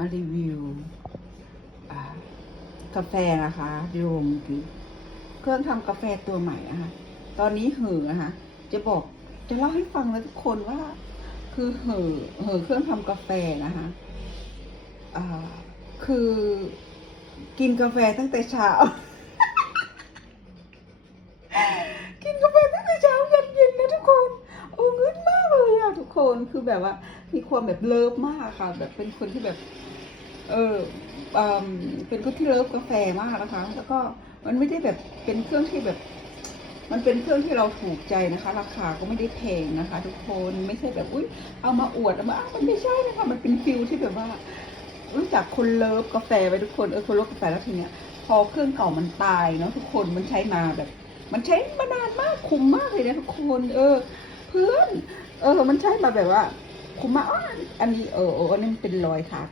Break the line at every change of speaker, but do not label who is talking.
มารีวิวกาแฟนะคะดูเมื่อเครื่องทำกาแฟตัวใหม่นะคะตอนนี้เห่อนะคะจะบอกจะเล่าให้ฟังนะทุกคนว่า คือเห่อเห่อเครื่องทำกาแฟนะคะคือกินกาแฟตั้งแต่เช้า กินกาแฟตั้งแต่เช้ายันเย็นนะทุกคน โอ้งึดมากเลยอะทุกคน คือแบบว่า มีความแบบเลิฟมากค่ะ แบบเป็นคนที่แบบ เออเป็นคนที่เลิฟกาแฟมากนะคะ แล้วก็มันไม่ได้แบบเป็นเครื่องที่แบบ มันเป็นเครื่องที่เราถูกใจนะคะ ราคาก็ไม่ได้แพงนะคะ ทุกคนไม่ใช่แบบอุ้ยเอามาอวดเอามาอ้าวมันไม่ใช่นะคะมันเป็นฟิลที่แบบว่า รู้จักคนเลิฟกาแฟไปทุกคนเออคนเลิฟกาแฟแล้วทีเนี้ยพอเครื่องเก่ามันตายเนาะทุกคนมันใช้มาแบบ มันใช้มานานมากคุ้มมากเลยนะทุกคนเออ เพื่อน เออ มันใช้มาแบบว่า คุ้มมากอ,อันนี้เออเอออันนี้มันเป็นรอยค่ะ